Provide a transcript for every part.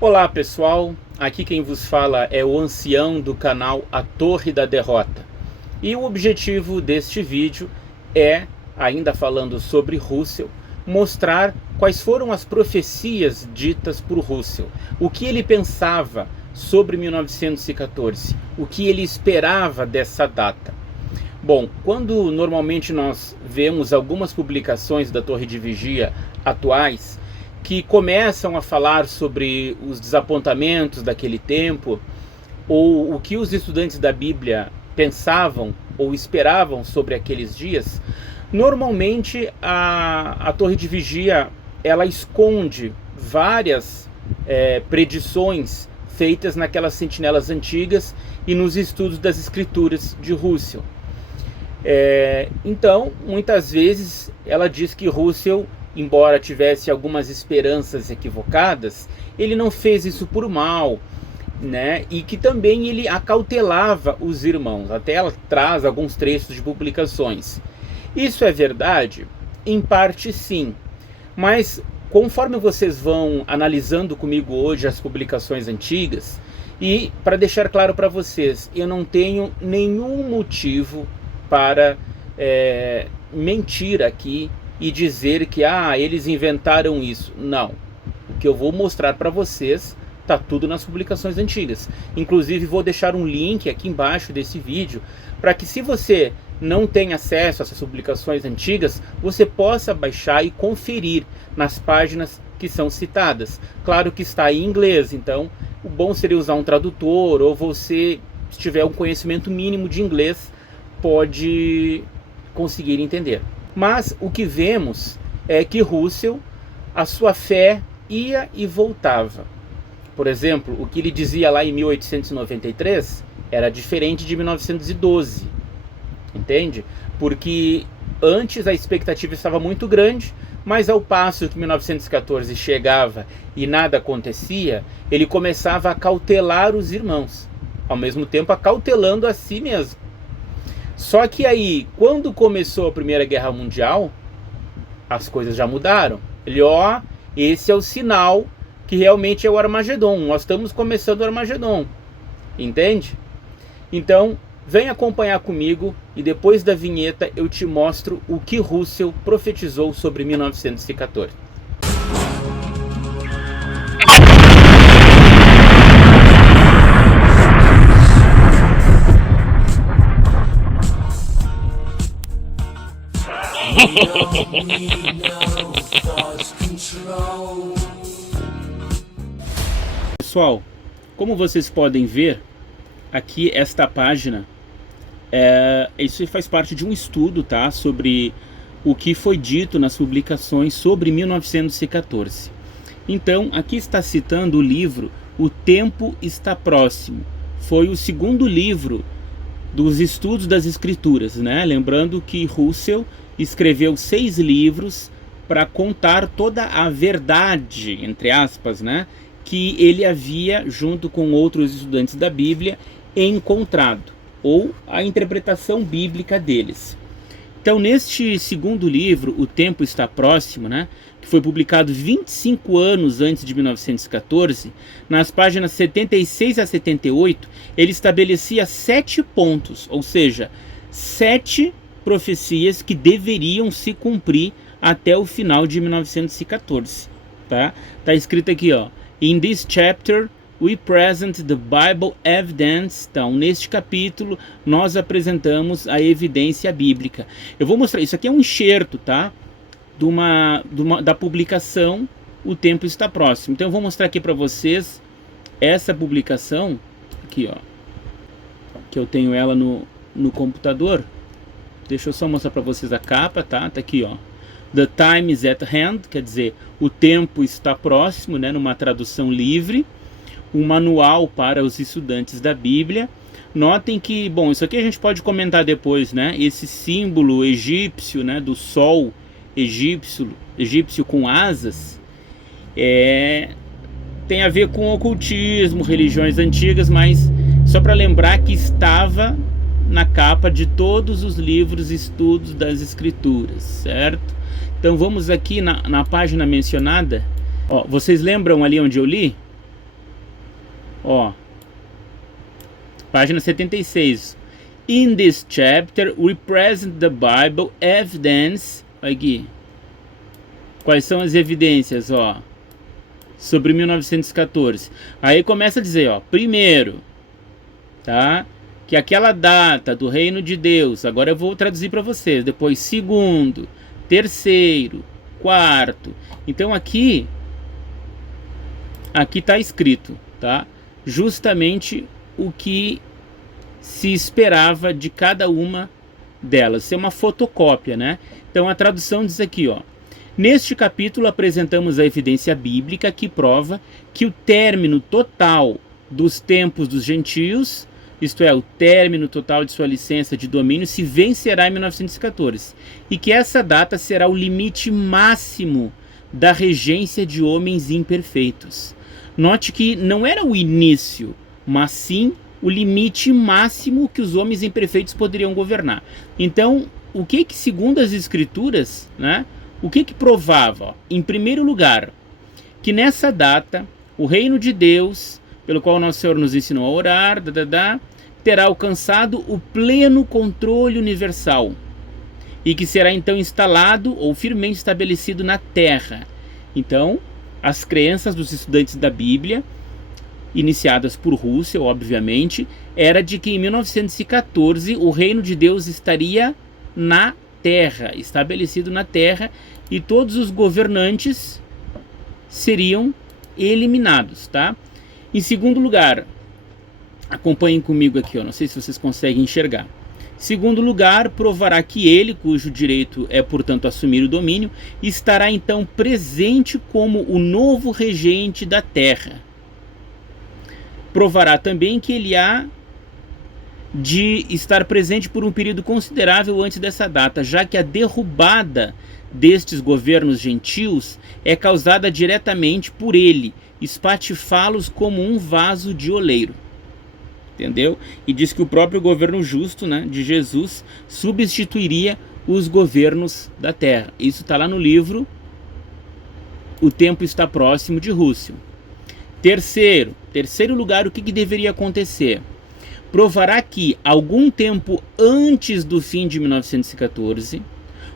Olá pessoal, aqui quem vos fala é o ancião do canal A Torre da Derrota. E o objetivo deste vídeo é, ainda falando sobre Russell, mostrar quais foram as profecias ditas por Russell, o que ele pensava sobre 1914, o que ele esperava dessa data. Bom, quando normalmente nós vemos algumas publicações da Torre de Vigia atuais, que começam a falar sobre os desapontamentos daquele tempo, ou o que os estudantes da Bíblia pensavam ou esperavam sobre aqueles dias, normalmente a Torre de Vigia ela esconde várias predições feitas naquelas sentinelas antigas e nos estudos das escrituras de Russell. Então, muitas vezes ela diz que Russell, embora tivesse algumas esperanças equivocadas, ele não fez isso por mal, né? E que também ele acautelava os irmãos. Até ela traz alguns trechos de publicações. Isso é verdade? Em parte sim. Mas conforme vocês vão analisando comigo hoje as publicações antigas, e para deixar claro para vocês, eu não tenho nenhum motivo para mentir aqui e dizer que eles inventaram isso. Não. O que eu vou mostrar para vocês está tudo nas publicações antigas. Inclusive vou deixar um link aqui embaixo desse vídeo para que, se você não tem acesso a essas publicações antigas, você possa baixar e conferir nas páginas que são citadas. Claro que está em inglês, então o bom seria usar um tradutor, ou você, se tiver um conhecimento mínimo de inglês, pode conseguir entender. Mas o que vemos é que Russell, a sua fé ia e voltava. Por exemplo, o que ele dizia lá em 1893 era diferente de 1912, entende? Porque antes a expectativa estava muito grande, mas ao passo que 1914 chegava e nada acontecia, ele começava a cautelar os irmãos, ao mesmo tempo acautelando a si mesmo. Só que aí, quando começou a Primeira Guerra Mundial, as coisas já mudaram. Ele, esse é o sinal que realmente é o Armagedon. Nós estamos começando o Armagedon. Entende? Então, vem acompanhar comigo e depois da vinheta eu te mostro o que Russell profetizou sobre 1914. Pessoal, como vocês podem ver, aqui esta página, isso faz parte de um estudo, tá, sobre o que foi dito nas publicações sobre 1914. Então, aqui está citando o livro O Tempo Está Próximo. Foi o segundo livro dos estudos das escrituras, né? Lembrando que Russell escreveu 6 livros para contar toda a verdade, entre aspas, né, que ele havia, junto com outros estudantes da Bíblia, encontrado, ou a interpretação bíblica deles. Então, neste segundo livro, O Tempo Está Próximo, né, que foi publicado 25 anos antes de 1914, nas páginas 76 a 78, ele estabelecia 7 pontos, ou seja, 7 profecias que deveriam se cumprir até o final de 1914, tá? Tá escrito aqui, In this chapter we present the Bible evidence. Então, neste capítulo nós apresentamos a evidência bíblica. Eu vou mostrar, isso aqui é um enxerto, tá? Da publicação O Tempo Está Próximo. Então eu vou mostrar aqui para vocês essa publicação aqui, que eu tenho ela no computador. Deixa eu só mostrar para vocês a capa, tá? Tá aqui, The time is at hand, quer dizer, o tempo está próximo, né? Numa tradução livre. Um manual para os estudantes da Bíblia. Notem que, bom, isso aqui a gente pode comentar depois, né? Esse símbolo egípcio, né? Do sol egípcio com asas, tem a ver com ocultismo, religiões antigas, mas só para lembrar que estava na capa de todos os livros estudos das escrituras, certo? Então vamos aqui na página mencionada. Vocês lembram ali onde eu li? Ó, página 76. In this chapter, we present the Bible evidence. Aqui. Quais são as evidências, ó, sobre 1914? Aí começa a dizer, ó, primeiro, tá? Que aquela data do reino de Deus, agora eu vou traduzir para vocês, depois segundo, terceiro, quarto. Então aqui está escrito, tá? Justamente o que se esperava de cada uma delas. Isso é uma fotocópia, né? Então a tradução diz aqui, ó: neste capítulo apresentamos a evidência bíblica que prova que o término total dos tempos dos gentios, isto é, o término total de sua licença de domínio, se vencerá em 1914, e que essa data será o limite máximo da regência de homens imperfeitos. Note que não era o início, mas sim o limite máximo que os homens imperfeitos poderiam governar. Então, o que segundo as escrituras, né, o que provava? Ó, em primeiro lugar, que nessa data, o reino de Deus, pelo qual nosso Senhor nos ensinou a orar, terá alcançado o pleno controle universal, e que será então instalado ou firmemente estabelecido na terra. Então, as crenças dos estudantes da Bíblia, iniciadas por Russell, obviamente, era de que em 1914 o reino de Deus estaria na terra, estabelecido na terra, e todos os governantes seriam eliminados, tá? Em segundo lugar, acompanhem comigo aqui, ó, não sei se vocês conseguem enxergar. Segundo lugar, provará que ele, cujo direito é, portanto, assumir o domínio, estará então presente como o novo regente da terra. Provará também que ele há de estar presente por um período considerável antes dessa data, já que a derrubada destes governos gentios é causada diretamente por ele, espatifá-los como um vaso de oleiro. Entendeu? E diz que o próprio governo justo, né, de Jesus substituiria os governos da terra. Isso está lá no livro O Tempo Está Próximo, de Russell. Terceiro lugar, o que deveria acontecer? Provará que, algum tempo antes do fim de 1914,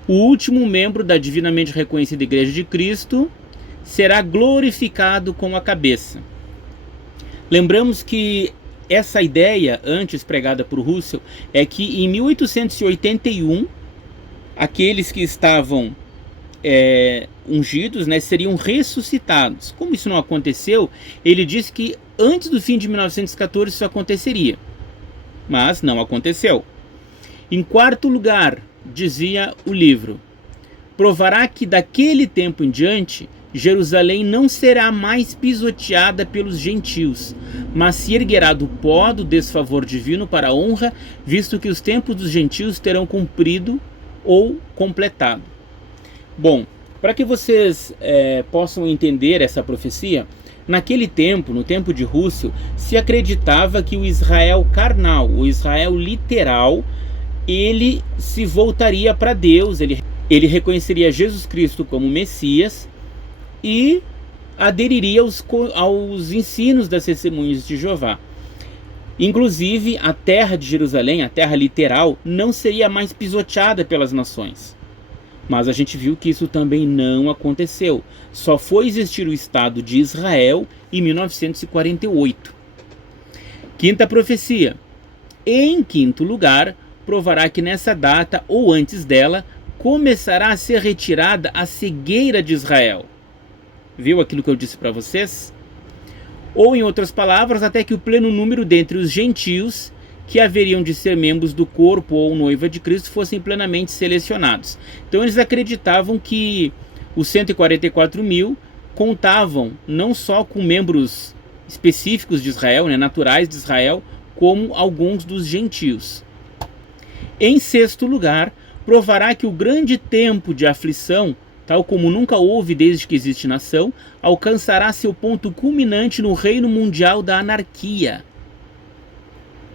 o último membro da divinamente reconhecida Igreja de Cristo será glorificado com a cabeça. Lembramos que essa ideia, antes pregada por Russell, é que em 1881, aqueles que estavam ungidos, né, seriam ressuscitados. Como isso não aconteceu, ele disse que antes do fim de 1914 isso aconteceria. Mas não aconteceu. Em quarto lugar, dizia o livro, provará que daquele tempo em diante, Jerusalém não será mais pisoteada pelos gentios, mas se erguerá do pó do desfavor divino para a honra, visto que os tempos dos gentios terão cumprido ou completado. Bom, para que vocês possam entender essa profecia, naquele tempo, no tempo de Russell, se acreditava que o Israel carnal, o Israel literal, ele se voltaria para Deus, ele reconheceria Jesus Cristo como Messias e aderiria aos ensinos das Testemunhas de Jeová. Inclusive, a terra de Jerusalém, a terra literal, não seria mais pisoteada pelas nações. Mas a gente viu que isso também não aconteceu. Só foi existir o Estado de Israel em 1948. Quinta profecia. Em quinto lugar, provará que nessa data, ou antes dela, começará a ser retirada a cegueira de Israel. Viu aquilo que eu disse para vocês? Ou, em outras palavras, até que o pleno número dentre os gentios que haveriam de ser membros do corpo ou noiva de Cristo fossem plenamente selecionados. Então eles acreditavam que os 144 mil contavam não só com membros específicos de Israel, né, naturais de Israel, como alguns dos gentios. Em sexto lugar, provará que o grande tempo de aflição, tal como nunca houve desde que existe nação, alcançará seu ponto culminante no reino mundial da anarquia.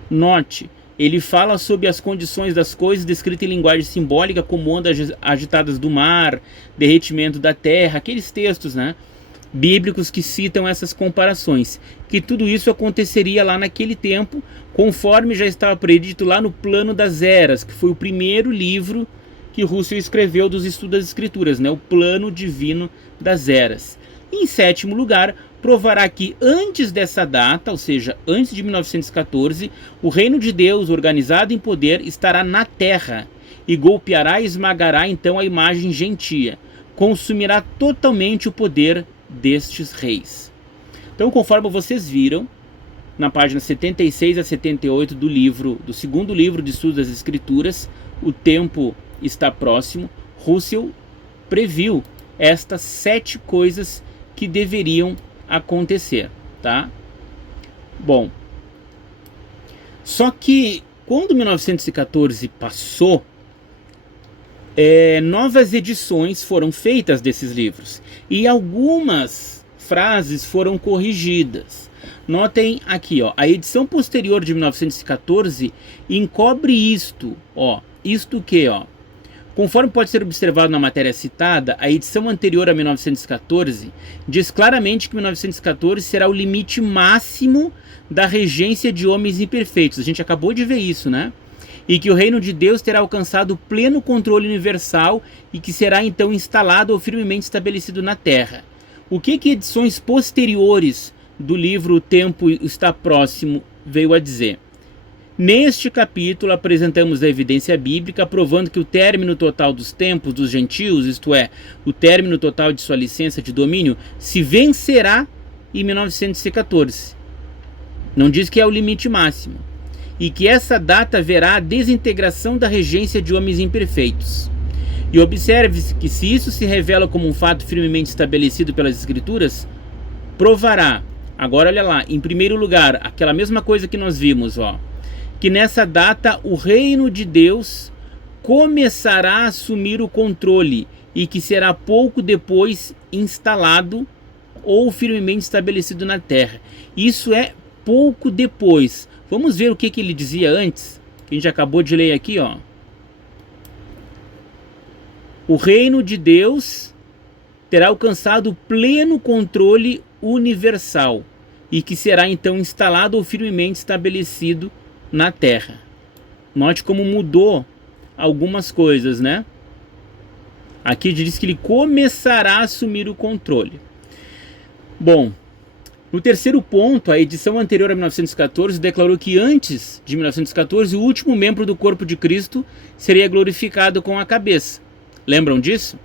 Note, ele fala sobre as condições das coisas descritas em linguagem simbólica, como ondas agitadas do mar, derretimento da terra, aqueles textos, né? bíblicos que citam essas comparações, que tudo isso aconteceria lá naquele tempo, conforme já estava predito lá no Plano das Eras, que foi o primeiro livro que Russell escreveu dos estudos das Escrituras, né? O Plano Divino das Eras. E, em sétimo lugar, provará que antes dessa data, ou seja, antes de 1914, o reino de Deus, organizado em poder, estará na terra e golpeará e esmagará então a imagem gentia, consumirá totalmente o poder destes reis. Então, conforme vocês viram, na página 76 a 78 do segundo livro de estudos das Escrituras, O Tempo Está Próximo, Russell previu estas 7 coisas que deveriam acontecer, tá? Bom, só que quando 1914 passou, novas edições foram feitas desses livros e algumas frases foram corrigidas. Notem aqui, ó, a edição posterior de 1914 encobre isto, ó, isto que, ó, conforme pode ser observado na matéria citada, a edição anterior a 1914 diz claramente que 1914 será o limite máximo da regência de homens imperfeitos. A gente acabou de ver isso, né? E que o reino de Deus terá alcançado pleno controle universal e que será então instalado ou firmemente estabelecido na terra. O que edições posteriores do livro O Tempo Está Próximo veio a dizer? Neste capítulo apresentamos a evidência bíblica provando que o término total dos tempos dos gentios, isto é, o término total de sua licença de domínio, se vencerá em 1914. Não diz que é o limite máximo. E que essa data verá a desintegração da regência de homens imperfeitos. E observe-se que se isso se revela como um fato firmemente estabelecido pelas Escrituras, provará, agora olha lá, em primeiro lugar, aquela mesma coisa que nós vimos, ó, que nessa data o reino de Deus começará a assumir o controle e que será pouco depois instalado ou firmemente estabelecido na terra. Isso é pouco depois. Vamos ver o que ele dizia antes, que a gente acabou de ler aqui, ó. O reino de Deus terá alcançado pleno controle universal e que será então instalado ou firmemente estabelecido na terra. Note como mudou algumas coisas, né? Aqui diz que ele começará a assumir o controle. Bom, no terceiro ponto, a edição anterior a 1914 declarou que antes de 1914 o último membro do corpo de Cristo seria glorificado com a cabeça. Lembram disso?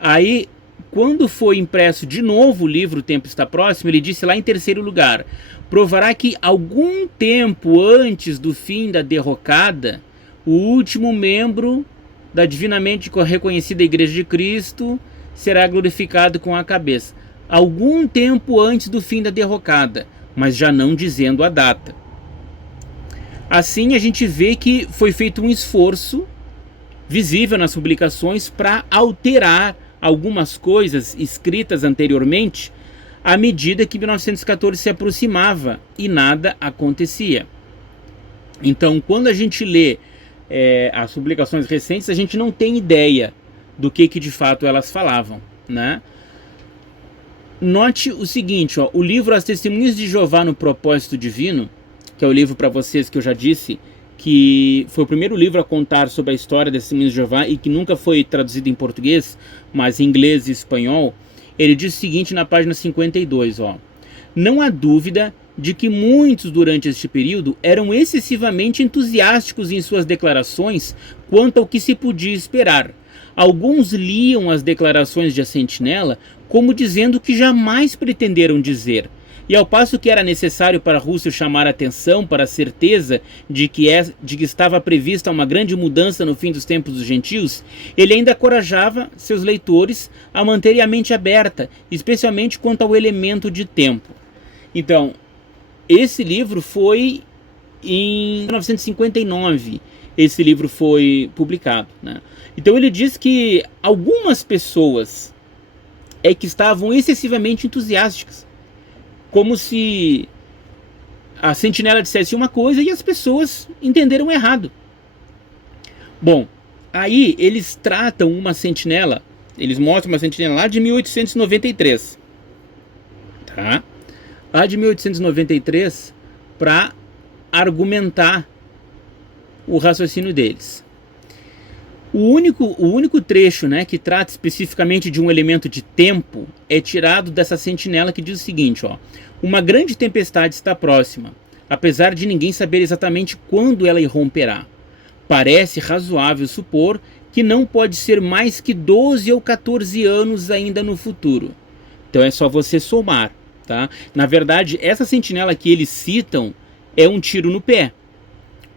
Aí, quando foi impresso de novo o livro O Tempo Está Próximo, ele disse lá em terceiro lugar: provará que algum tempo antes do fim da derrocada, o último membro da divinamente reconhecida Igreja de Cristo será glorificado com a cabeça. Algum tempo antes do fim da derrocada, mas já não dizendo a data. Assim a gente vê que foi feito um esforço visível nas publicações para alterar algumas coisas escritas anteriormente à medida que 1914 se aproximava e nada acontecia. Então, quando a gente lê as publicações recentes, a gente não tem ideia do que de fato elas falavam, né? Note o seguinte, ó, o livro As Testemunhas de Jeová no Propósito Divino, que é o livro para vocês que eu já disse, que foi o primeiro livro a contar sobre a história das Testemunhas de Jeová e que nunca foi traduzido em português, mas em inglês e espanhol, ele diz o seguinte na página 52, ó: não há dúvida de que muitos durante este período eram excessivamente entusiásticos em suas declarações quanto ao que se podia esperar. Alguns liam as declarações de A Sentinela como dizendo que jamais pretenderam dizer, e ao passo que era necessário para Russell chamar a atenção para a certeza de que estava prevista uma grande mudança no fim dos tempos dos gentios, ele ainda encorajava seus leitores a manterem a mente aberta, especialmente quanto ao elemento de tempo. Então, esse livro foi em 1959, esse livro foi publicado, né? Então ele diz que algumas pessoas que estavam excessivamente entusiásticas, como se a Sentinela dissesse uma coisa e as pessoas entenderam errado. Bom, aí eles tratam uma sentinela, eles mostram uma sentinela lá de 1893. tá? A de 1893 para argumentar o raciocínio deles. O único trecho, né, que trata especificamente de um elemento de tempo é tirado dessa sentinela que diz o seguinte, ó: uma grande tempestade está próxima, apesar de ninguém saber exatamente quando ela irromperá. Parece razoável supor que não pode ser mais que 12 ou 14 anos ainda no futuro. Então é só você somar, tá? Na verdade, essa sentinela que eles citam é um tiro no pé.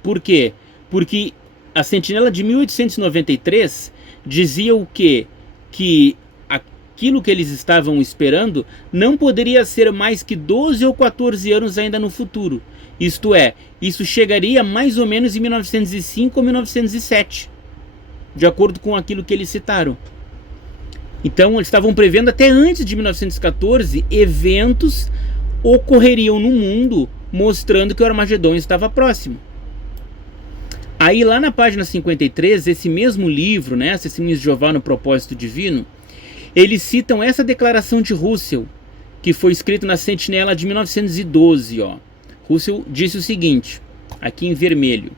Por quê? Porque a sentinela de 1893 dizia o quê? Que aquilo que eles estavam esperando não poderia ser mais que 12 ou 14 anos ainda no futuro. Isto é, isso chegaria mais ou menos em 1905 ou 1907, de acordo com aquilo que eles citaram. Então, eles estavam prevendo até antes de 1914, eventos ocorreriam no mundo mostrando que o Armagedon estava próximo. Aí lá na página 53, esse mesmo livro, né, Testemunhos de Jeová no Propósito Divino, eles citam essa declaração de Russell, que foi escrita na Sentinela de 1912. Ó. Russell disse o seguinte, aqui em vermelho: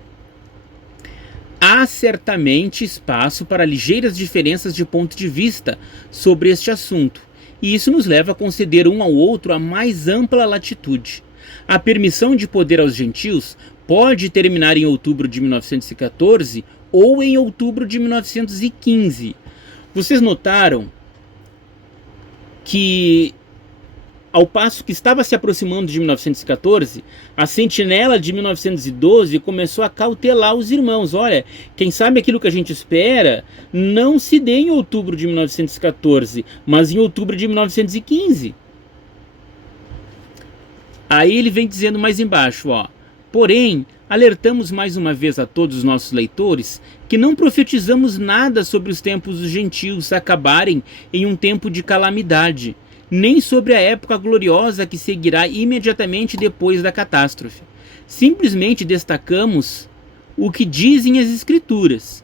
há certamente espaço para ligeiras diferenças de ponto de vista sobre este assunto, e isso nos leva a conceder um ao outro a mais ampla latitude. A permissão de poder aos gentios pode terminar em outubro de 1914 ou em outubro de 1915. Vocês notaram que, ao passo que estava se aproximando de 1914, a sentinela de 1912 começou a cautelar os irmãos. Olha, quem sabe aquilo que a gente espera não se dê em outubro de 1914, mas em outubro de 1915. Aí ele vem dizendo mais embaixo, ó: porém, alertamos mais uma vez a todos os nossos leitores que não profetizamos nada sobre os tempos dos gentios acabarem em um tempo de calamidade, nem sobre a época gloriosa que seguirá imediatamente depois da catástrofe. Simplesmente destacamos o que dizem as Escrituras,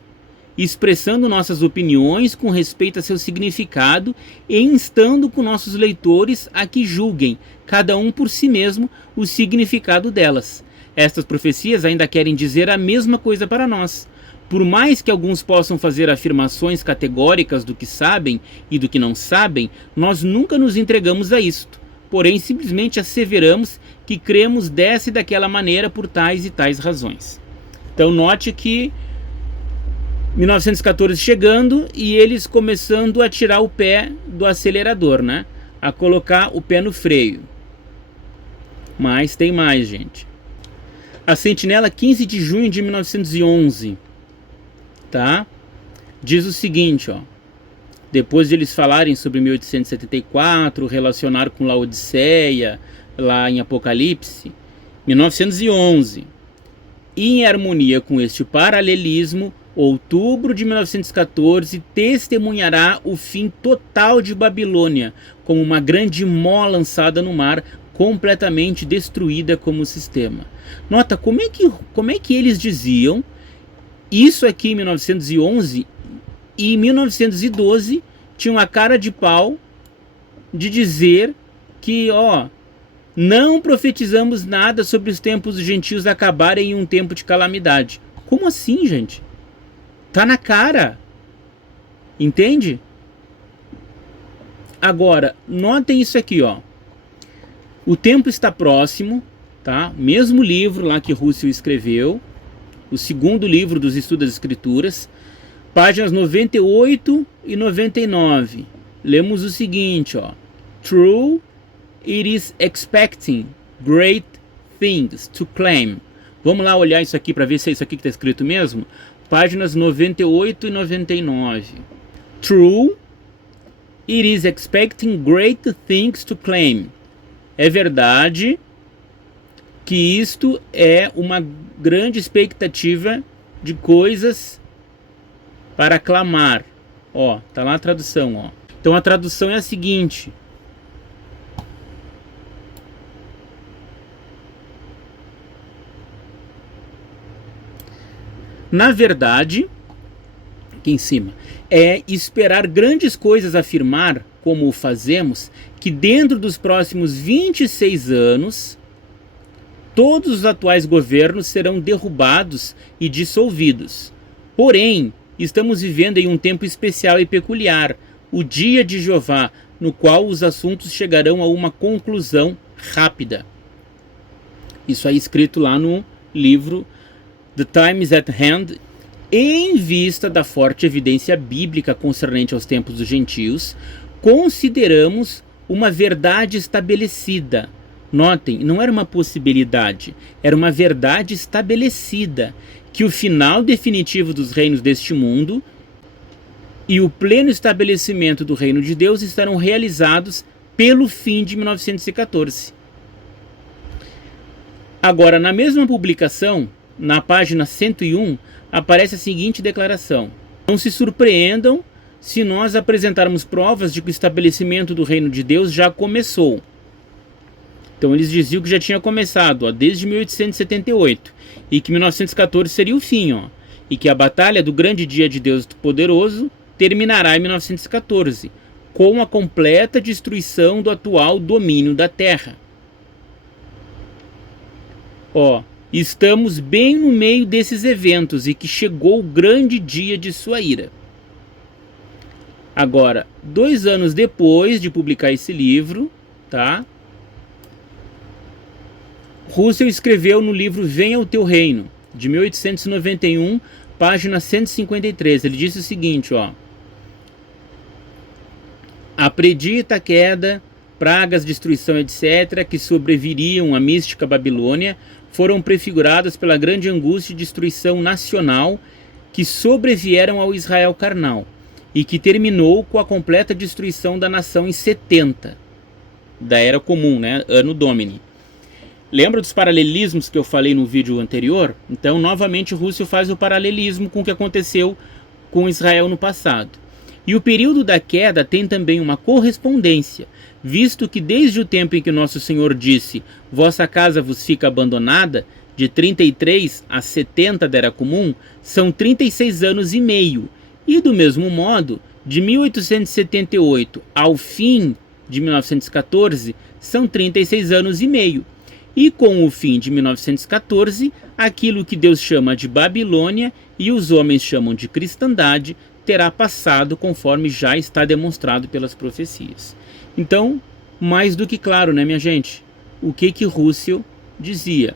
expressando nossas opiniões com respeito a seu significado e instando com nossos leitores a que julguem, cada um por si mesmo, o significado delas. Estas profecias ainda querem dizer a mesma coisa para nós. Por mais que alguns possam fazer afirmações categóricas do que sabem e do que não sabem, nós nunca nos entregamos a isto. Porém, simplesmente asseveramos que cremos dessa e daquela maneira por tais e tais razões. Então, note que 1914 chegando e eles começando a tirar o pé do acelerador, né? A colocar o pé no freio. Mas tem mais, gente. A sentinela 15 de junho de 1911, tá? Diz o seguinte, ó: depois de eles falarem sobre 1874, relacionar com Laodiceia, lá em Apocalipse, 1911, em harmonia com este paralelismo, outubro de 1914 testemunhará o fim total de Babilônia, como uma grande mó lançada no mar, completamente destruída como sistema. Nota como é que eles diziam isso aqui em 1911 e em 1912 tinham a cara de pau de dizer que, ó, não profetizamos nada sobre os tempos dos gentios acabarem em um tempo de calamidade. Como assim, gente? Tá na cara. Entende? Agora, notem isso aqui, ó. O tempo está próximo, tá? Mesmo livro lá que Russell escreveu, o segundo livro dos Estudos das Escrituras, páginas 98 e 99. Lemos o seguinte, ó: True, it is expecting great things to claim. Vamos lá olhar isso aqui para ver se é isso aqui que está escrito mesmo? Páginas 98 e 99. True, it is expecting great things to claim. É verdade que isto é uma grande expectativa de coisas para clamar. Ó, tá lá a tradução, ó. Então a tradução é a seguinte: na verdade, aqui em cima, é esperar grandes coisas afirmar como o fazemos, que dentro dos próximos 26 anos, todos os atuais governos serão derrubados e dissolvidos. Porém, estamos vivendo em um tempo especial e peculiar, o dia de Jeová, no qual os assuntos chegarão a uma conclusão rápida. Isso aí escrito lá no livro The Time is at Hand. Em vista da forte evidência bíblica concernente aos tempos dos gentios, consideramos uma verdade estabelecida. Notem, não era uma possibilidade, era uma verdade estabelecida, que o final definitivo dos reinos deste mundo e o pleno estabelecimento do reino de Deus estarão realizados pelo fim de 1914. Agora, na mesma publicação, na página 101, aparece a seguinte declaração: não se surpreendam se nós apresentarmos provas de que o estabelecimento do reino de Deus já começou. Então eles diziam que já tinha começado desde 1878 e que 1914 seria o fim, e que a batalha do grande dia de Deus Poderoso terminará em 1914, com a completa destruição do atual domínio da Terra. Estamos bem no meio desses eventos e que chegou o grande dia de sua ira. Agora, 2 anos depois de publicar esse livro, tá? Russell escreveu no livro Venha o Teu Reino, de 1891, página 153. Ele disse o seguinte, a predita queda, pragas, destruição, etc., que sobreviriam à mística Babilônia, foram prefiguradas pela grande angústia e destruição nacional que sobrevieram ao Israel carnal, e que terminou com a completa destruição da nação em 70, da Era Comum, né? Anno Domini. Lembra dos paralelismos que eu falei no vídeo anterior? Então, novamente, Russell faz o paralelismo com o que aconteceu com Israel no passado. E o período da queda tem também uma correspondência, visto que desde o tempo em que nosso Senhor disse, vossa casa vos fica abandonada, de 33 a 70 da Era Comum, são 36 anos e meio. E do mesmo modo, de 1878 ao fim de 1914, são 36 anos e meio. E com o fim de 1914, aquilo que Deus chama de Babilônia e os homens chamam de cristandade, terá passado conforme já está demonstrado pelas profecias. Então, mais do que claro, né, minha gente? O que Russell dizia?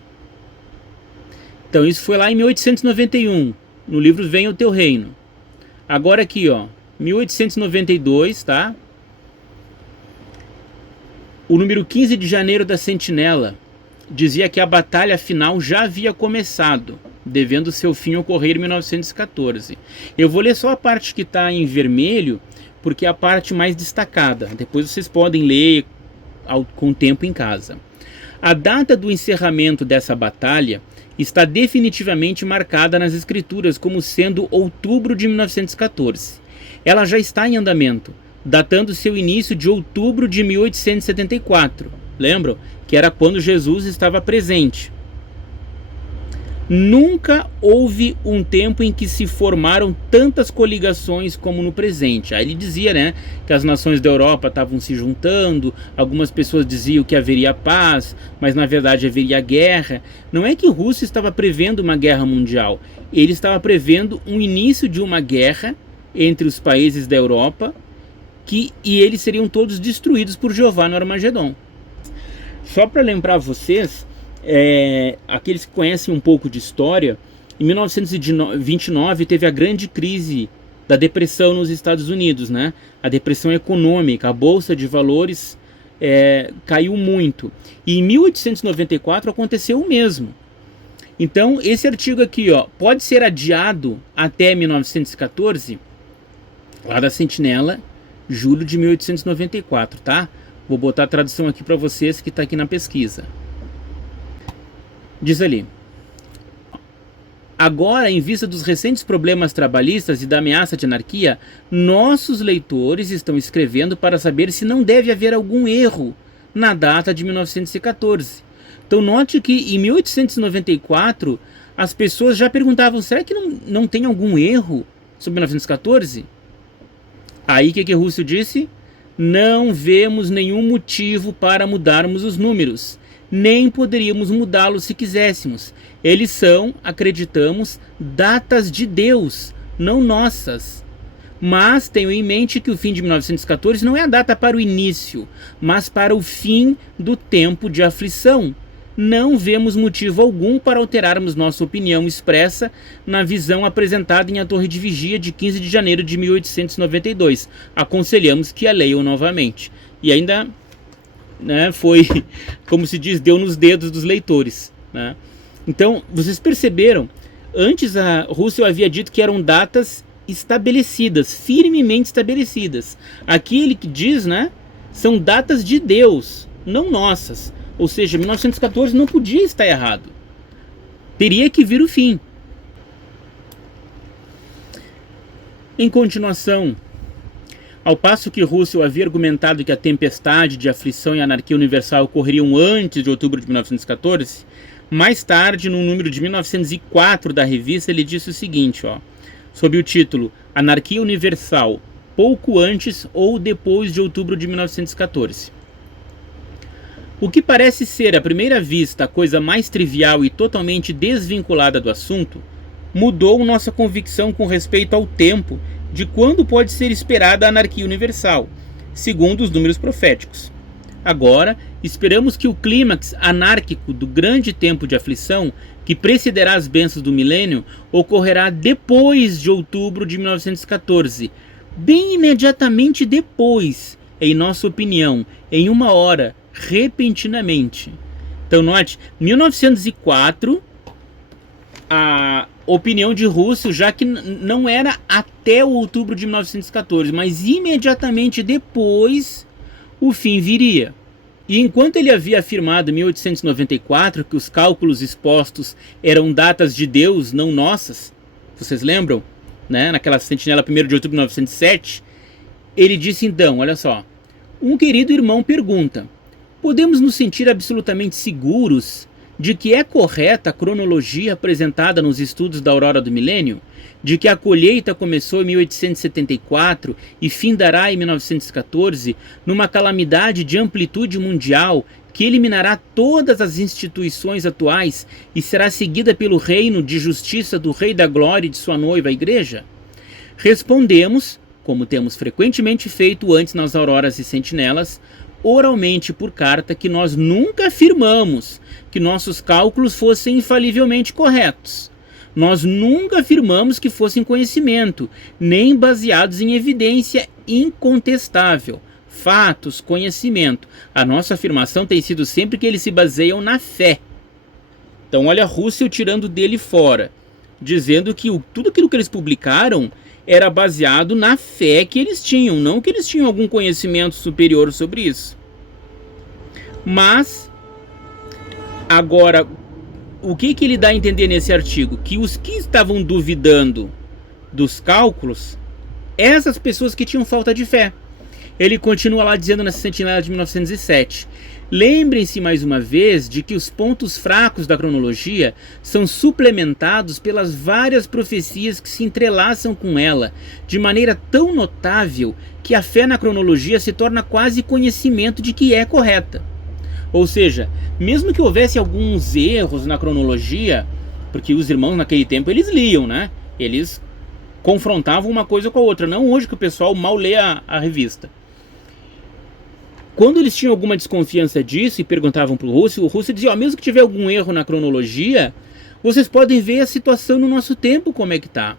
Então, isso foi lá em 1891, no livro Venha o Teu Reino. Agora aqui, 1892, tá? O número 15 de janeiro da Sentinela dizia que a batalha final já havia começado, devendo seu fim ocorrer em 1914. Eu vou ler só a parte que está em vermelho, porque é a parte mais destacada. Depois vocês podem ler com tempo em casa. A data do encerramento dessa batalha está definitivamente marcada nas escrituras como sendo outubro de 1914. Ela já está em andamento, datando seu início de outubro de 1874. Lembram? Que era quando Jesus estava presente. Nunca houve um tempo em que se formaram tantas coligações como no presente. Aí ele dizia, né, que as nações da Europa estavam se juntando, algumas pessoas diziam que haveria paz, mas na verdade haveria guerra. Não é que a Rússia estava prevendo uma guerra mundial, ele estava prevendo um início de uma guerra entre os países da Europa, e eles seriam todos destruídos por Jeová no Armagedon. Só para lembrar vocês, aqueles que conhecem um pouco de história, em 1929 teve a grande crise da depressão nos Estados Unidos, né? A depressão econômica, a bolsa de valores caiu muito. E em 1894 aconteceu o mesmo. Então esse artigo aqui, pode ser adiado até 1914, lá da Sentinela, julho de 1894, tá? Vou botar a tradução aqui para vocês que está aqui na pesquisa. Diz ali: agora, em vista dos recentes problemas trabalhistas e da ameaça de anarquia, nossos leitores estão escrevendo para saber se não deve haver algum erro na data de 1914. Então note que em 1894 as pessoas já perguntavam, será que não tem algum erro sobre 1914? Aí o que Russell disse? Não vemos nenhum motivo para mudarmos os números, nem poderíamos mudá-los se quiséssemos. Eles são, acreditamos, datas de Deus, não nossas. Mas tenho em mente que o fim de 1914 não é a data para o início, mas para o fim do tempo de aflição. Não vemos motivo algum para alterarmos nossa opinião expressa na visão apresentada em A Torre de Vigia de 15 de janeiro de 1892. Aconselhamos que a leiam novamente. E ainda, né, foi, como se diz, deu nos dedos dos leitores, né? Então, vocês perceberam, antes a Russell havia dito que eram datas estabelecidas, firmemente estabelecidas. Aqui ele diz, né, são datas de Deus, não nossas. Ou seja, 1914 não podia estar errado. Teria que vir o fim. Em continuação, ao passo que Russell havia argumentado que a tempestade de aflição e anarquia universal ocorreriam antes de outubro de 1914, mais tarde, no número de 1904 da revista, ele disse o seguinte, ó, sob o título Anarquia Universal, pouco antes ou depois de outubro de 1914. O que parece ser, à primeira vista, a coisa mais trivial e totalmente desvinculada do assunto, mudou nossa convicção com respeito ao tempo de quando pode ser esperada a anarquia universal, segundo os números proféticos. Agora, esperamos que o clímax anárquico do grande tempo de aflição, que precederá as bênçãos do milênio, ocorrerá depois de outubro de 1914, bem imediatamente depois, em nossa opinião, em uma hora, repentinamente. Então note, 1904, a opinião de Russell, já que não era até o outubro de 1914, mas imediatamente depois o fim viria. E enquanto ele havia afirmado em 1894 que os cálculos expostos eram datas de Deus, não nossas, vocês lembram? Né? Naquela sentinela 1º de outubro de 1907, ele disse então, olha só, um querido irmão pergunta, podemos nos sentir absolutamente seguros de que é correta a cronologia apresentada nos estudos da aurora do milênio? De que a colheita começou em 1874 e findará em 1914 numa calamidade de amplitude mundial que eliminará todas as instituições atuais e será seguida pelo reino de justiça do Rei da Glória e de sua noiva, a Igreja? Respondemos, como temos frequentemente feito antes nas auroras e sentinelas, oralmente por carta, que nós nunca afirmamos que nossos cálculos fossem infalivelmente corretos. Nós nunca afirmamos que fossem conhecimento, nem baseados em evidência incontestável, fatos, conhecimento. A nossa afirmação tem sido sempre que eles se baseiam na fé. Então olha Russell tirando dele fora, dizendo que tudo aquilo que eles publicaram era baseado na fé que eles tinham, não que eles tinham algum conhecimento superior sobre isso. Mas, agora, o que ele dá a entender nesse artigo? Que os que estavam duvidando dos cálculos, essas pessoas que tinham falta de fé. Ele continua lá dizendo nessa sentinela de 1907, lembrem-se mais uma vez de que os pontos fracos da cronologia são suplementados pelas várias profecias que se entrelaçam com ela, de maneira tão notável que a fé na cronologia se torna quase conhecimento de que é correta. Ou seja, mesmo que houvesse alguns erros na cronologia, porque os irmãos naquele tempo eles liam, né? Eles confrontavam uma coisa com a outra, não hoje que o pessoal mal lê a revista. Quando eles tinham alguma desconfiança disso e perguntavam para o Russell dizia, mesmo que tiver algum erro na cronologia, vocês podem ver a situação no nosso tempo como é que está.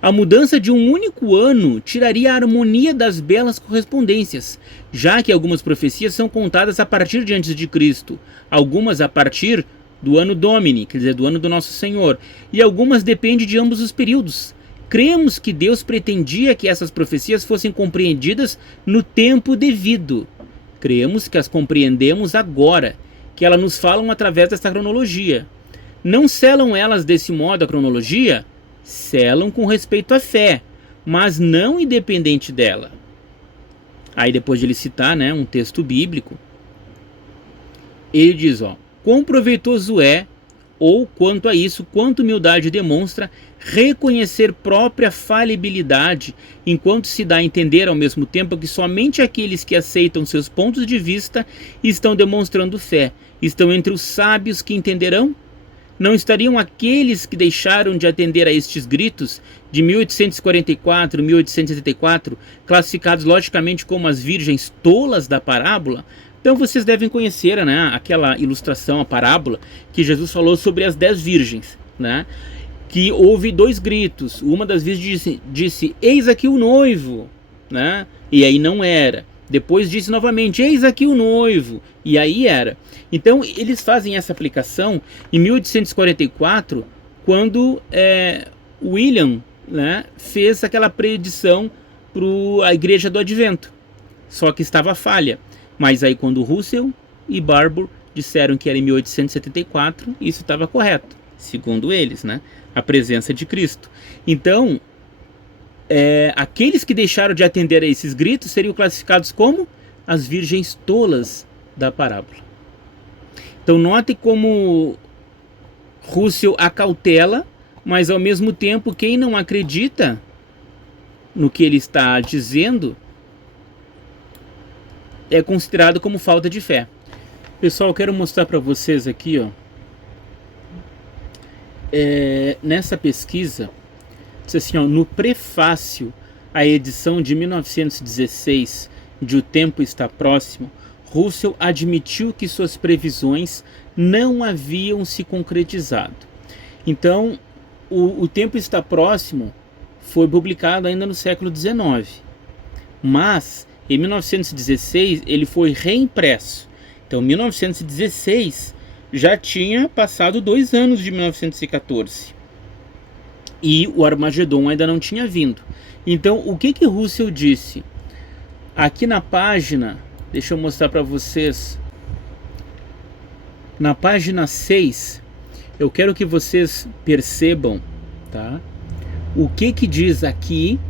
A mudança de um único ano tiraria a harmonia das belas correspondências, já que algumas profecias são contadas a partir de antes de Cristo, algumas a partir do ano Domini, quer dizer, do ano do Nosso Senhor, e algumas dependem de ambos os períodos. Cremos que Deus pretendia que essas profecias fossem compreendidas no tempo devido. Cremos que as compreendemos agora, que elas nos falam através dessa cronologia. Não selam elas desse modo a cronologia? Selam com respeito à fé, mas não independente dela. Aí depois de ele citar, né, um texto bíblico, ele diz, quão proveitoso é Ou, quanto a isso, quanto humildade demonstra reconhecer própria falibilidade, enquanto se dá a entender ao mesmo tempo que somente aqueles que aceitam seus pontos de vista estão demonstrando fé, estão entre os sábios que entenderão? Não estariam aqueles que deixaram de atender a estes gritos de 1844 e 1874, classificados logicamente como as virgens tolas da parábola? Então vocês devem conhecer, né, aquela ilustração, a parábola, que Jesus falou sobre as 10 virgens, né? Que houve 2 gritos. Uma das virgens disse, eis aqui o noivo, né? E aí não era. Depois disse novamente, eis aqui o noivo, e aí era. Então eles fazem essa aplicação em 1844, quando William, né, fez aquela predição para a Igreja do Advento, só que estava falha. Mas aí quando Russell e Barbour disseram que era em 1874, isso estava correto, segundo eles, né? A presença de Cristo. Então, aqueles que deixaram de atender a esses gritos seriam classificados como as virgens tolas da parábola. Então note como Russell acautela, mas ao mesmo tempo quem não acredita no que ele está dizendo é considerado como falta de fé. Pessoal, eu quero mostrar para vocês aqui, ó, nessa pesquisa, diz assim, ó, no prefácio à edição de 1916 de O Tempo Está Próximo, Russell admitiu que suas previsões não haviam se concretizado. Então, o Tempo Está Próximo foi publicado ainda no século XIX, mas em 1916 ele foi reimpresso. Então, em 1916 já tinha passado 2 anos de 1914 e o Armagedon ainda não tinha vindo. Então, o que Russell disse? Aqui na página, deixa eu mostrar para vocês, na página 6, eu quero que vocês percebam, tá? O que diz aqui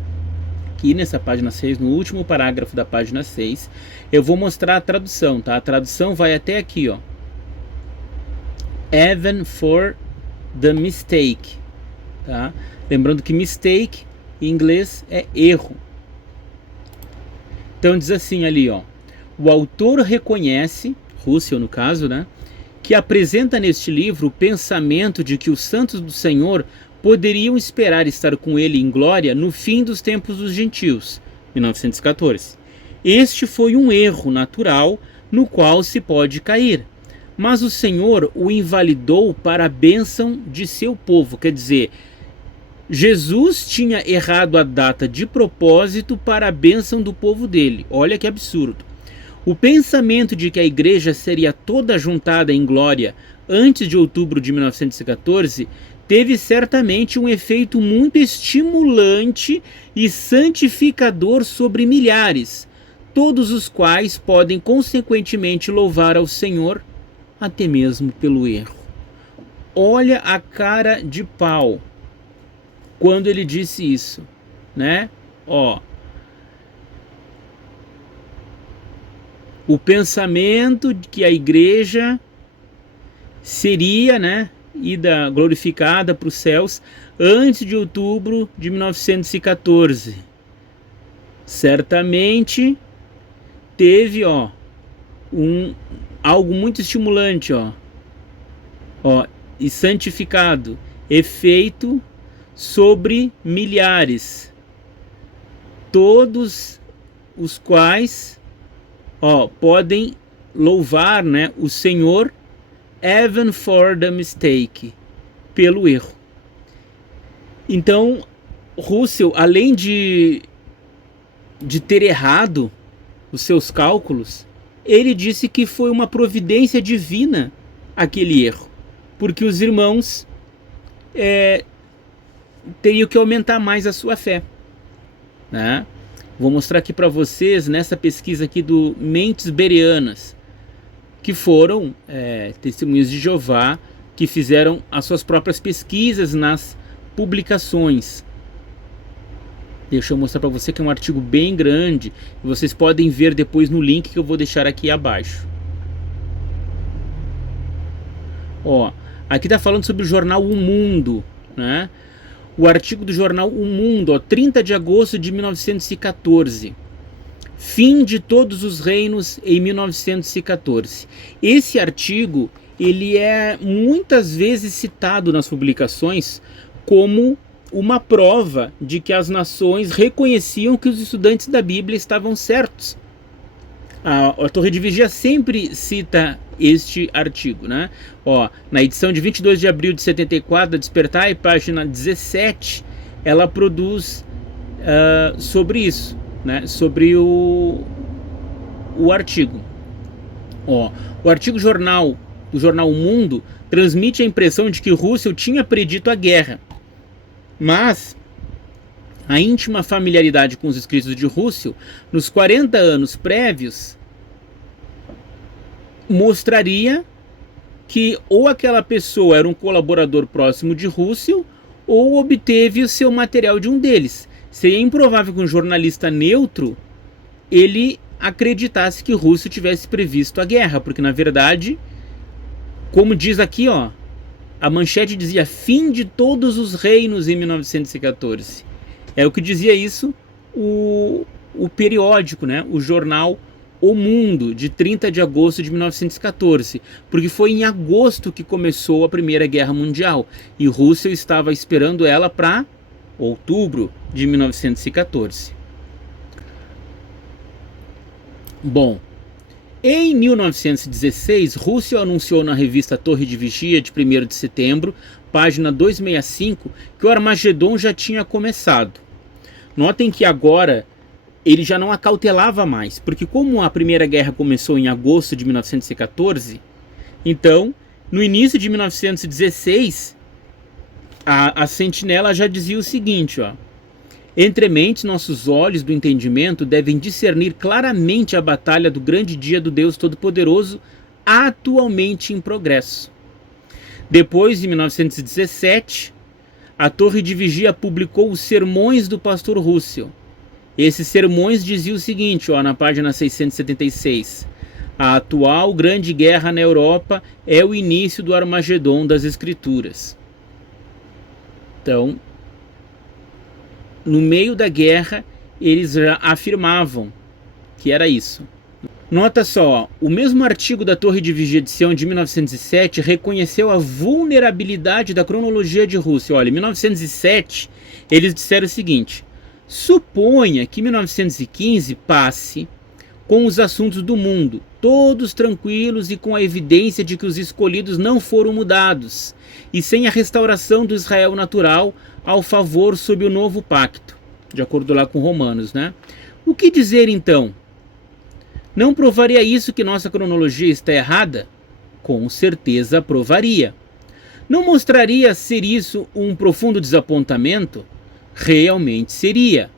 nessa página 6, no último parágrafo da página 6, eu vou mostrar a tradução, tá? A tradução vai até aqui, ó. Even for the mistake, tá? Lembrando que mistake em inglês é erro. Então diz assim ali, ó. O autor reconhece, Russell no caso, né, que apresenta neste livro o pensamento de que os santos do Senhor poderiam esperar estar com ele em glória no fim dos tempos dos gentios, 1914. Este foi um erro natural no qual se pode cair, mas o Senhor o invalidou para a bênção de seu povo. Quer dizer, Jesus tinha errado a data de propósito para a bênção do povo dele. Olha que absurdo. O pensamento de que a igreja seria toda juntada em glória antes de outubro de 1914 teve certamente um efeito muito estimulante e santificador sobre milhares, todos os quais podem consequentemente louvar ao Senhor, até mesmo pelo erro. Olha a cara de pau quando ele disse isso, né? Ó, o pensamento de que a igreja seria, né, ida glorificada para os céus antes de outubro de 1914. Certamente teve, ó, algo muito estimulante, ó, e santificado, efeito sobre milhares, todos os quais, ó, podem louvar, né, o Senhor, even for the mistake, pelo erro. Então, Russell, além de ter errado os seus cálculos, ele disse que foi uma providência divina aquele erro, porque os irmãos teriam que aumentar mais a sua fé, né? Vou mostrar aqui para vocês nessa pesquisa aqui do Mentes Bereanas, que foram testemunhas de Jeová que fizeram as suas próprias pesquisas nas publicações. Deixa eu mostrar para você que é um artigo bem grande. Vocês podem ver depois no link que eu vou deixar aqui abaixo. Ó, aqui está falando sobre o jornal O Mundo, né? O artigo do jornal O Mundo, ó, 30 de agosto de 1914. Fim de todos os reinos em 1914. Esse artigo, ele é muitas vezes citado nas publicações como uma prova de que as nações reconheciam que os estudantes da Bíblia estavam certos. A Torre de Vigia sempre cita este artigo, né? Ó, na edição de 22 de abril de 74, Despertai, página 17, ela produz sobre isso, né? Sobre o artigo. Ó, o artigo do jornal O Mundo transmite a impressão de que Russell tinha predito a guerra, mas a íntima familiaridade com os escritos de Russell nos 40 anos prévios mostraria que ou aquela pessoa era um colaborador próximo de Russell ou obteve o seu material de um deles. Seria improvável que um jornalista neutro ele acreditasse que Russell tivesse previsto a guerra, porque na verdade, como diz aqui, ó, a manchete dizia fim de todos os reinos em 1914. É o que dizia isso o periódico, né? O jornal O Mundo, de 30 de agosto de 1914, porque foi em agosto que começou a Primeira Guerra Mundial e Russell estava esperando ela para outubro de 1914. Bom, em 1916, Russell anunciou na revista Torre de Vigia, de 1º de setembro, página 265, que o Armagedon já tinha começado. Notem que agora ele já não acautelava mais, porque como a Primeira Guerra começou em agosto de 1914, então, no início de 1916, a sentinela já dizia o seguinte, ó: entre mentes, nossos olhos do entendimento devem discernir claramente a batalha do grande dia do Deus Todo-Poderoso, atualmente em progresso. Depois, em 1917, a Torre de Vigia publicou os Sermões do Pastor Russell. Esses sermões diziam o seguinte, ó, na página 676: a atual grande guerra na Europa é o início do Armagedon das Escrituras. Então, no meio da guerra, eles já afirmavam que era isso. Nota só, o mesmo artigo da Torre de Vigia de Sião de 1907 reconheceu a vulnerabilidade da cronologia de Russell. Olha, em 1907, eles disseram o seguinte: suponha que 1915 passe com os assuntos do mundo, todos tranquilos e com a evidência de que os escolhidos não foram mudados, e sem a restauração do Israel natural ao favor sob o novo pacto, de acordo lá com Romanos, né? O que dizer então? Não provaria isso que nossa cronologia está errada? Com certeza provaria. Não mostraria ser isso um profundo desapontamento? Realmente seria.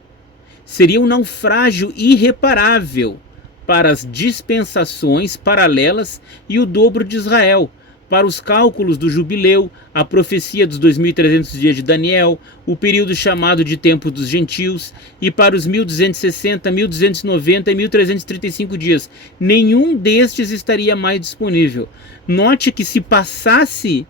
Seria um naufrágio irreparável para as dispensações paralelas e o dobro de Israel, para os cálculos do jubileu, a profecia dos 2300 dias de Daniel, o período chamado de tempo dos gentios, e para os 1260, 1290 e 1335 dias. Nenhum destes estaria mais disponível. Note que se passasse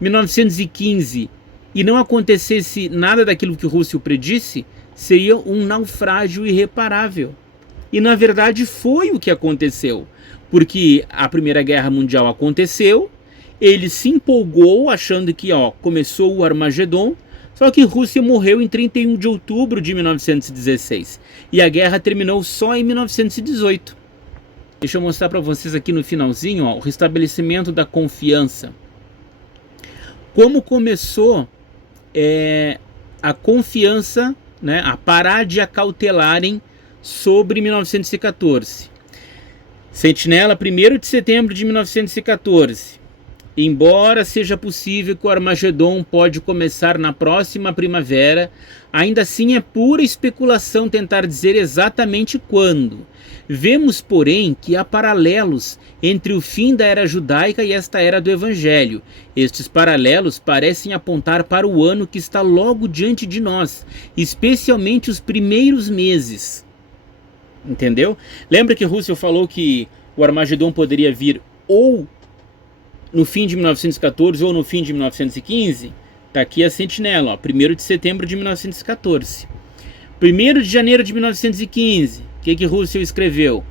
1915 e não acontecesse nada daquilo que Russell predisse, seria um naufrágio irreparável. E na verdade foi o que aconteceu, porque a Primeira Guerra Mundial aconteceu, ele se empolgou achando que começou o Armagedon, só que Rússia morreu em 31 de outubro de 1916 e a guerra terminou só em 1918. Deixa eu mostrar para vocês aqui no finalzinho o restabelecimento da confiança. Como começou a confiança, né, a parar de acautelarem sobre 1914. Sentinela, 1º de setembro de 1914. Embora seja possível que o Armagedon pode começar na próxima primavera, ainda assim é pura especulação tentar dizer exatamente quando. Vemos, porém, que há paralelos entre o fim da era judaica e esta era do Evangelho. Estes paralelos parecem apontar para o ano que está logo diante de nós, especialmente os primeiros meses. Entendeu? Lembra que Russell falou que o Armagedon poderia vir ou no fim de 1914 ou no fim de 1915, está aqui a sentinela, ó, 1º de setembro de 1914. 1º de janeiro de 1915, o que Russell escreveu?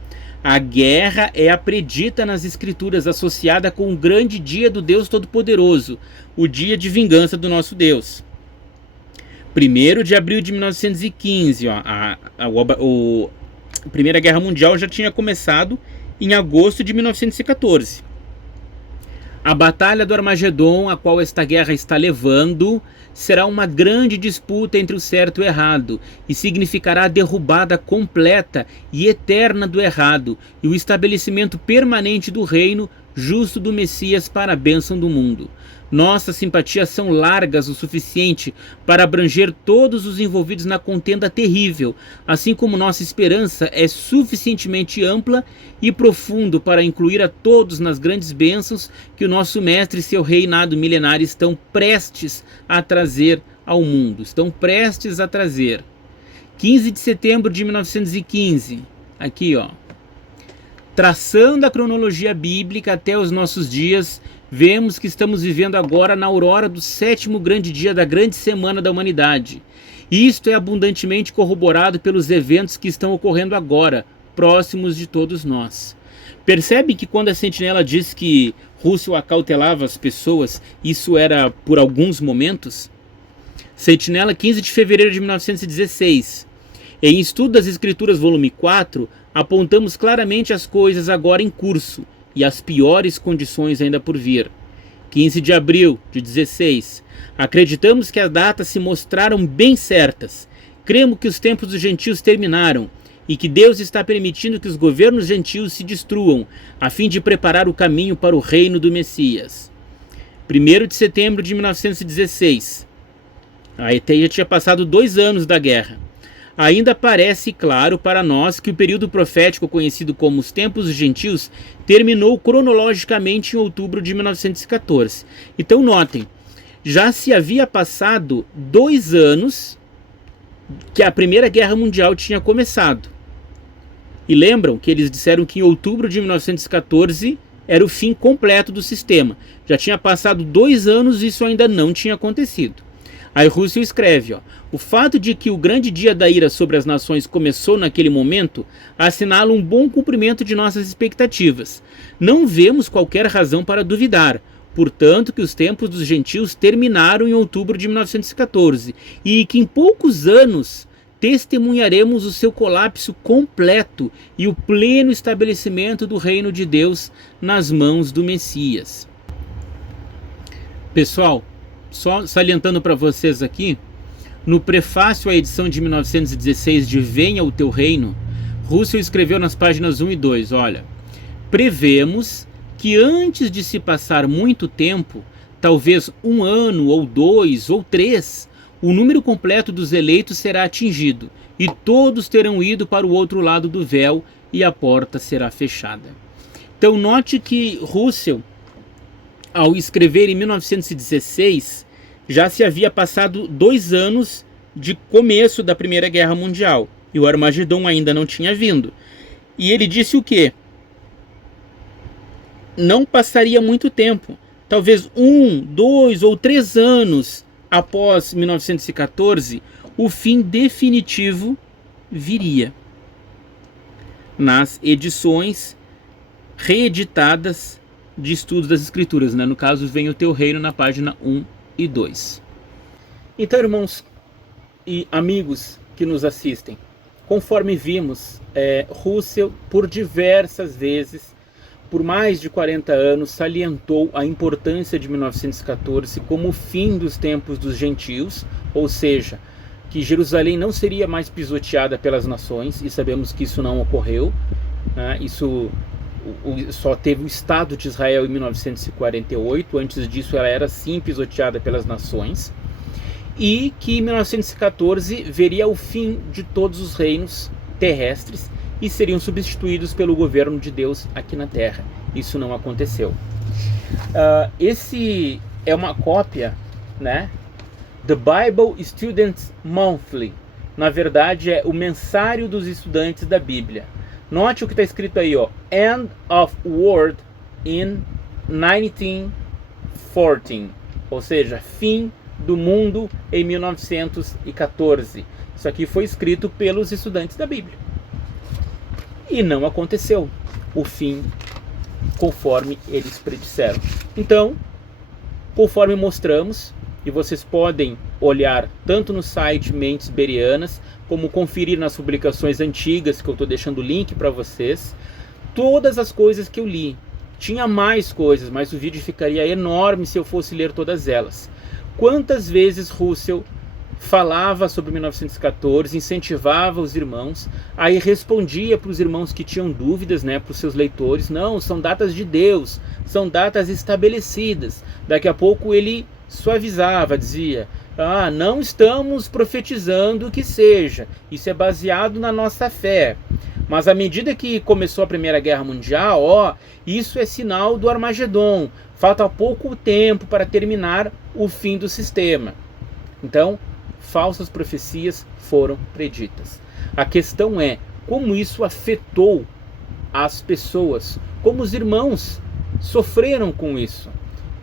A guerra é a predita nas escrituras, associada com o grande dia do Deus Todo-Poderoso, o dia de vingança do nosso Deus. 1º de abril de 1915, ó, a Primeira Guerra Mundial já tinha começado em agosto de 1914. A Batalha do Armagedon, a qual esta guerra está levando, será uma grande disputa entre o certo e o errado, e significará a derrubada completa e eterna do errado, e o estabelecimento permanente do reino justo do Messias para a bênção do mundo. Nossas simpatias são largas o suficiente para abranger todos os envolvidos na contenda terrível, assim como nossa esperança é suficientemente ampla e profundo para incluir a todos nas grandes bênçãos que o nosso Mestre e seu reinado milenário estão prestes a trazer ao mundo. Estão prestes a trazer. 15 de setembro de 1915, aqui ó. Traçando a cronologia bíblica até os nossos dias, vemos que estamos vivendo agora na aurora do 7º grande dia da grande semana da humanidade. Isto é abundantemente corroborado pelos eventos que estão ocorrendo agora, próximos de todos nós. Percebe que quando a sentinela diz que Russell acautelava as pessoas, isso era por alguns momentos? Sentinela, 15 de fevereiro de 1916. Em Estudo das Escrituras, volume 4, apontamos claramente as coisas agora em curso e as piores condições ainda por vir. 15 de abril de 16. Acreditamos que as datas se mostraram bem certas. Cremos que os tempos dos gentios terminaram e que Deus está permitindo que os governos gentios se destruam, a fim de preparar o caminho para o reino do Messias. 1º de setembro de 1916. Até já tinha passado 2 anos da guerra. Ainda parece claro para nós que o período profético conhecido como os tempos dos gentios terminou cronologicamente em outubro de 1914. Então notem, já se havia passado 2 anos que a Primeira Guerra Mundial tinha começado. E lembram que eles disseram que em outubro de 1914 era o fim completo do sistema. Já tinha passado 2 anos e isso ainda não tinha acontecido. Aí Russell escreve, ó, o fato de que o grande dia da ira sobre as nações começou naquele momento assinala um bom cumprimento de nossas expectativas. Não vemos qualquer razão para duvidar, portanto, que os tempos dos gentios terminaram em outubro de 1914 e que em poucos anos testemunharemos o seu colapso completo e o pleno estabelecimento do reino de Deus nas mãos do Messias. Pessoal, só salientando para vocês aqui, no prefácio à edição de 1916 de Venha o Teu Reino, Russell escreveu nas páginas 1 e 2, olha, prevemos que antes de se passar muito tempo, talvez 1 ano ou 2 ou 3, o número completo dos eleitos será atingido e todos terão ido para o outro lado do véu e a porta será fechada. Então note que Russell, ao escrever em 1916, já se havia passado 2 anos de começo da Primeira Guerra Mundial e o Armagedon ainda não tinha vindo. E ele disse o quê? Não passaria muito tempo, talvez 1, 2 ou 3 anos após 1914, o fim definitivo viria. Nas edições reeditadas de Estudos das Escrituras, né? No caso, Vem o Teu Reino, na página 1 e 2. Então, irmãos e amigos que nos assistem, conforme vimos, Russell, por diversas vezes, por mais de 40 anos, salientou a importância de 1914 como o fim dos tempos dos gentios, ou seja, que Jerusalém não seria mais pisoteada pelas nações, e sabemos que isso não ocorreu, né? Isso só teve o Estado de Israel em 1948, antes disso ela era sim pisoteada pelas nações, e que em 1914 veria o fim de todos os reinos terrestres e seriam substituídos pelo governo de Deus aqui na Terra. Isso não aconteceu. Esse é uma cópia, né? The Bible Students Monthly. Na verdade é o mensário dos estudantes da Bíblia. Note o que está escrito aí, ó, End of World in 1914, ou seja, fim do mundo em 1914. Isso aqui foi escrito pelos estudantes da Bíblia. E não aconteceu o fim conforme eles predisseram. Então, conforme mostramos, e vocês podem olhar tanto no site Mentes Bereanas, como conferir nas publicações antigas, que eu estou deixando o link para vocês, todas as coisas que eu li. Tinha mais coisas, mas o vídeo ficaria enorme se eu fosse ler todas elas. Quantas vezes Russell falava sobre 1914, incentivava os irmãos, aí respondia para os irmãos que tinham dúvidas, para os seus leitores, não, são datas de Deus, são datas estabelecidas. Daqui a pouco ele suavizava, dizia, não estamos profetizando que seja, isso é baseado na nossa fé. Mas à medida que começou a Primeira Guerra Mundial, isso é sinal do Armagedon, falta pouco tempo para terminar o fim do sistema. Então, falsas profecias foram preditas. A questão é como isso afetou as pessoas, como os irmãos sofreram com isso.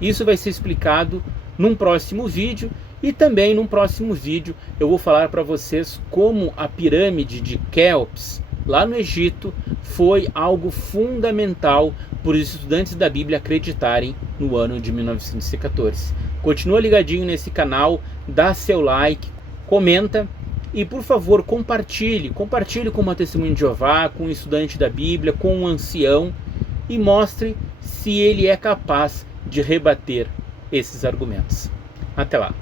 Isso vai ser explicado num próximo vídeo, e também num próximo vídeo eu vou falar para vocês como a pirâmide de Quéops, lá no Egito, foi algo fundamental para os estudantes da Bíblia acreditarem no ano de 1914. Continua ligadinho nesse canal, dá seu like, comenta e, por favor, compartilhe com uma testemunha de Jeová, com um estudante da Bíblia, com um ancião, e mostre se ele é capaz de rebater esses argumentos. Até lá!